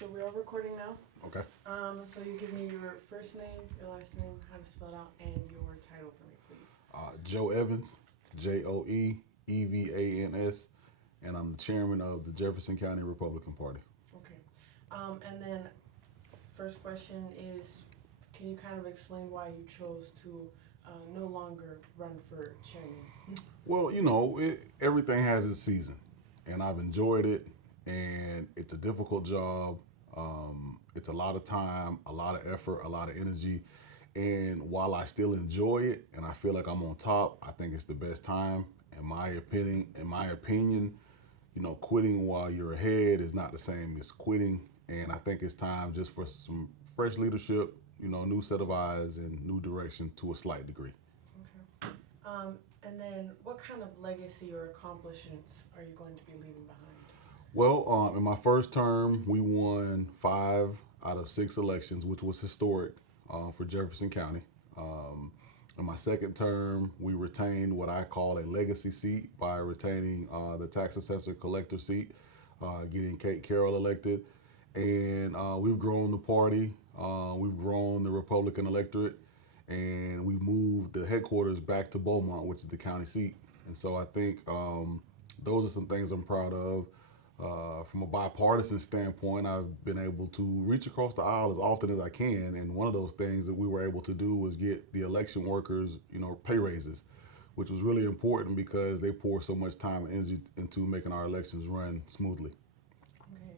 So we are recording now. Okay. So you give me your first name, your last name, how to spell it out, and your title for me, please. Joe Evans, JoeEvans, and I'm the chairman of the Jefferson County Republican Party. Okay. And then first question is, can you kind of explain why you chose to no longer run for chairman? Well, everything has its season, and I've enjoyed it, and it's a difficult job. It's a lot of time, a lot of effort, a lot of energy. And while I still enjoy it and I feel like I'm on top, I think it's the best time. In my opinion, quitting while you're ahead is not the same as quitting. And I think it's time just for some fresh leadership, new set of eyes and new direction to a slight degree. Okay. And then what kind of legacy or accomplishments are you going to be leaving behind? Well, in my first term, we won 5 out of 6 elections, which was historic for Jefferson County. In my second term, we retained what I call a legacy seat by retaining the tax assessor collector seat, getting Kate Carroll elected. And we've grown the party, we've grown the Republican electorate, and we moved the headquarters back to Beaumont, which is the county seat. And so I think those are some things I'm proud of. From a bipartisan standpoint, I've been able to reach across the aisle as often as I can, and one of those things that we were able to do was get the election workers, pay raises, which was really important because they pour so much time and energy into making our elections run smoothly. Okay.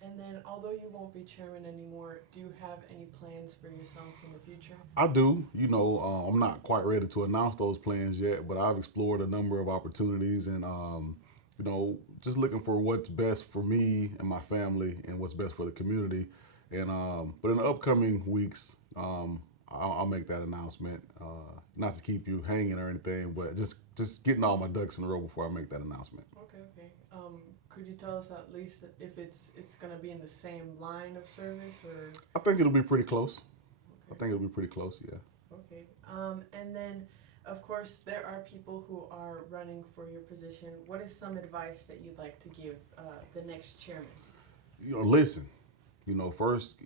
And then although you won't be chairman anymore, do you have any plans for yourself in the future? I do. I'm not quite ready to announce those plans yet, but I've explored a number of opportunities and just looking for what's best for me and my family and what's best for the community. And but in the upcoming weeks, I'll make that announcement. Not to keep you hanging or anything, but just getting all my ducks in a row before I make that announcement. Okay, okay. Could you tell us at least if it's gonna be in the same line of service or? I think it'll be pretty close. I Okay. think it'll be pretty close. Yeah. Okay. And then, of course, there are people who are running for your position. What is some advice that you'd like to give the next chairman? Listen. First,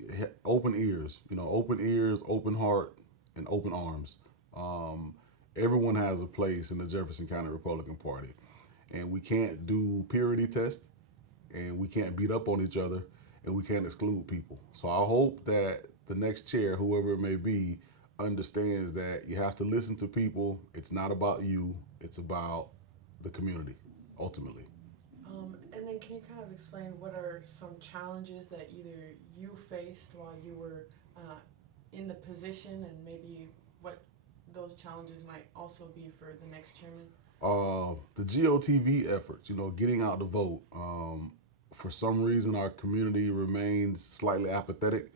open ears. Open ears, open heart, and open arms. Um, Everyone has a place in the Jefferson County Republican Party, and we can't do purity tests, and we can't beat up on each other, and we can't exclude people. So I hope that the next chair, whoever it may be, understands that you have to listen to people. It's not about you. It's about the community, ultimately. And then can you kind of explain what are some challenges that either you faced while you were in the position and maybe what those challenges might also be for the next chairman? The GOTV efforts, getting out to vote. For some reason, our community remains slightly apathetic,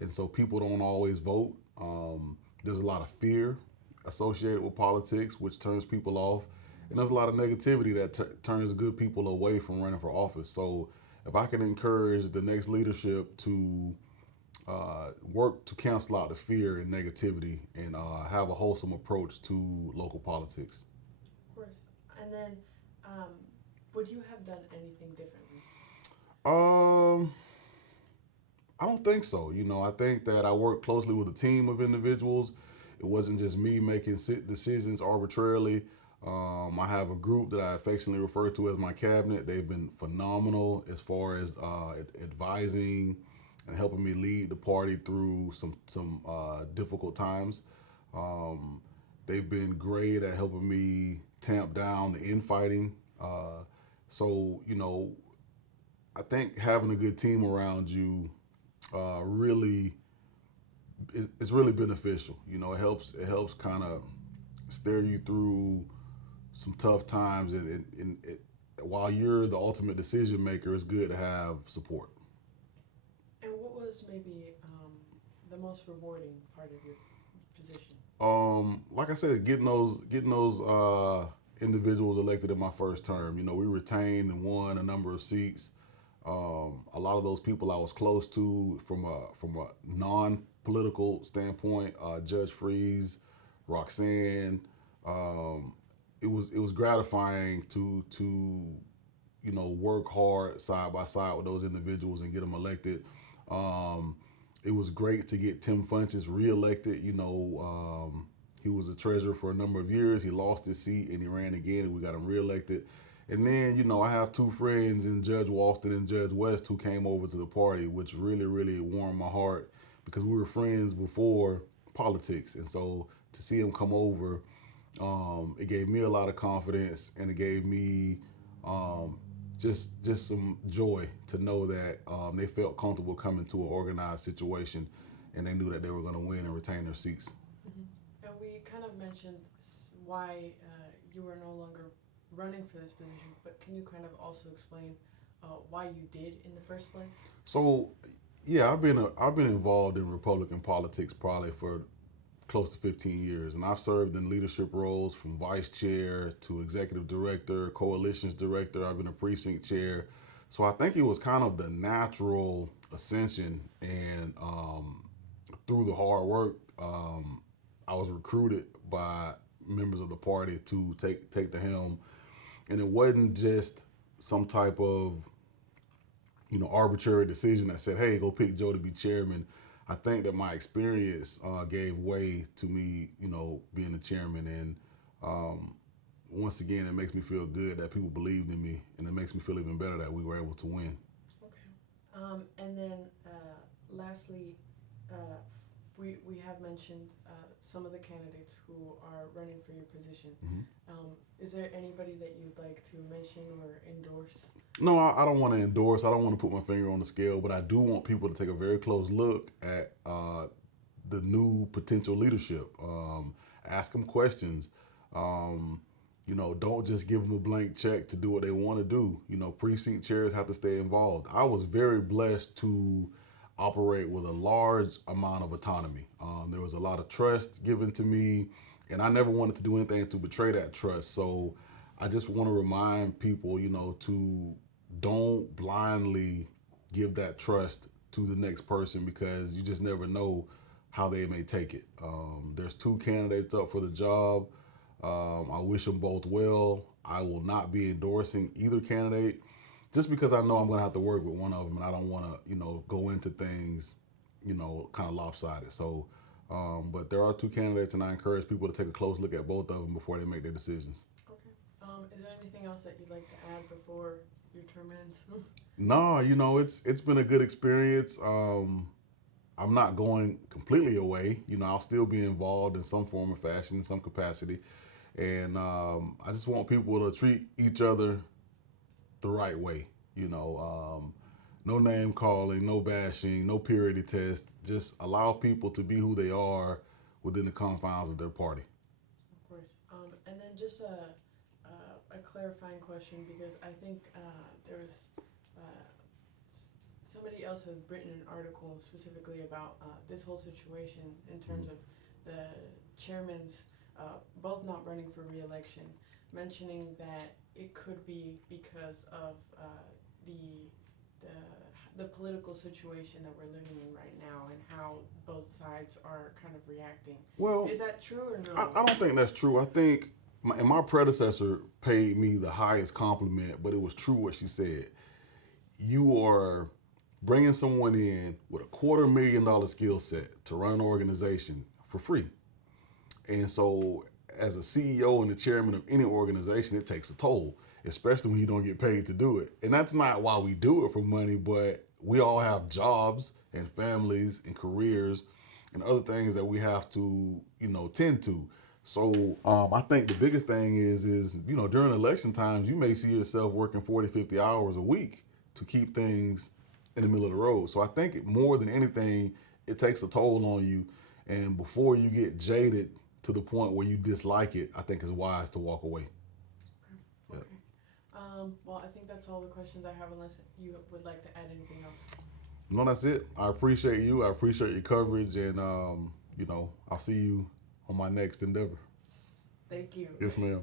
and so people don't always vote. There's a lot of fear associated with politics, which turns people off, and there's a lot of negativity that turns good people away from running for office. So, if I can encourage the next leadership to work to cancel out the fear and negativity and have a wholesome approach to local politics. Of course. And then um, would you have done anything differently? Um, I don't think so. I think that I worked closely with a team of individuals. It wasn't just me making decisions arbitrarily. I have a group that I affectionately refer to as my cabinet. They've been phenomenal as far as advising and helping me lead the party through some difficult times. Um, they've been great at helping me tamp down the infighting. So I think having a good team around you really is really beneficial. It helps kind of steer you through some tough times, and while you're the ultimate decision maker, it's good to have support. And what was maybe the most rewarding part of your position? Like I said, getting those individuals elected in my first term. We retained and won a number of seats. A lot of those people I was close to from a non-political standpoint. Judge Freeze, Roxanne. It was gratifying to work hard side by side with those individuals and get them elected. It was great to get Tim Funches reelected. He was a treasurer for a number of years. He lost his seat and he ran again, and we got him reelected. And then, I have two friends in Judge Walston and Judge West who came over to the party, which really, really warmed my heart because we were friends before politics. And so to see him come over, it gave me a lot of confidence, and it gave me just some joy to know that they felt comfortable coming to an organized situation, and they knew that they were going to win and retain their seats. And we kind of mentioned why you were no longer running for this position, but can you kind of also explain why you did in the first place? So, yeah, I've been involved in Republican politics probably for close to 15 years, and I've served in leadership roles from vice chair to executive director, coalitions director. I've been a precinct chair, so I think it was kind of the natural ascension, and through the hard work, I was recruited by members of the party to take the helm. And it wasn't just some type of, arbitrary decision that said, hey, go pick Joe to be chairman. I think that my experience gave way to me, being the chairman. And once again, it makes me feel good that people believed in me, and it makes me feel even better that we were able to win. Okay. And then lastly, we have mentioned some of the candidates who are running for your position. Mm-hmm. Is there anybody that you'd like to mention or endorse? No, I don't want to endorse. I don't want to put my finger on the scale, but I do want people to take a very close look at the new potential leadership. Ask them questions. Don't just give them a blank check to do what they want to do. Precinct chairs have to stay involved. I was very blessed to operate with a large amount of autonomy. There was a lot of trust given to me, and I never wanted to do anything to betray that trust. So I just want to remind people, to don't blindly give that trust to the next person, because you just never know how they may take it. There's two candidates up for the job. I wish them both well. I will not be endorsing either candidate, just because I know I'm going to have to work with one of them, and I don't want to, go into things, kind of lopsided. So, but there are two candidates, and I encourage people to take a close look at both of them before they make their decisions. Okay. Is there anything else that you'd like to add before your term ends? No, it's been a good experience. I'm not going completely away. I'll still be involved in some form or fashion, in some capacity. And I just want people to treat each other the right way. No name calling, no bashing, no purity test. Just allow people to be who they are within the confines of their party. Of course. And then just a clarifying question, because I think there was somebody else had written an article specifically about this whole situation in terms of the chairman's both not running for re-election, mentioning that it could be because of the political situation that we're living in right now, and how both sides are kind of reacting. Well, is that true or no? I don't think that's true. I think my predecessor paid me the highest compliment, but it was true what she said. You are bringing someone in with a $250,000 skill set to run an organization for free. And so as a CEO and the chairman of any organization, it takes a toll, especially when you don't get paid to do it. And that's not why we do it for money, but we all have jobs and families and careers and other things that we have to, tend to. So I think the biggest thing is during election times, you may see yourself working 40, 50 hours a week to keep things in the middle of the road. So I think more than anything, it takes a toll on you. And before you get jaded to the point where you dislike it, I think it's wise to walk away. Okay. Well, I think that's all the questions I have, unless you would like to add anything else. No, that's it. I appreciate you. I appreciate your coverage, and I'll see you on my next endeavor. Thank you. Yes, ma'am.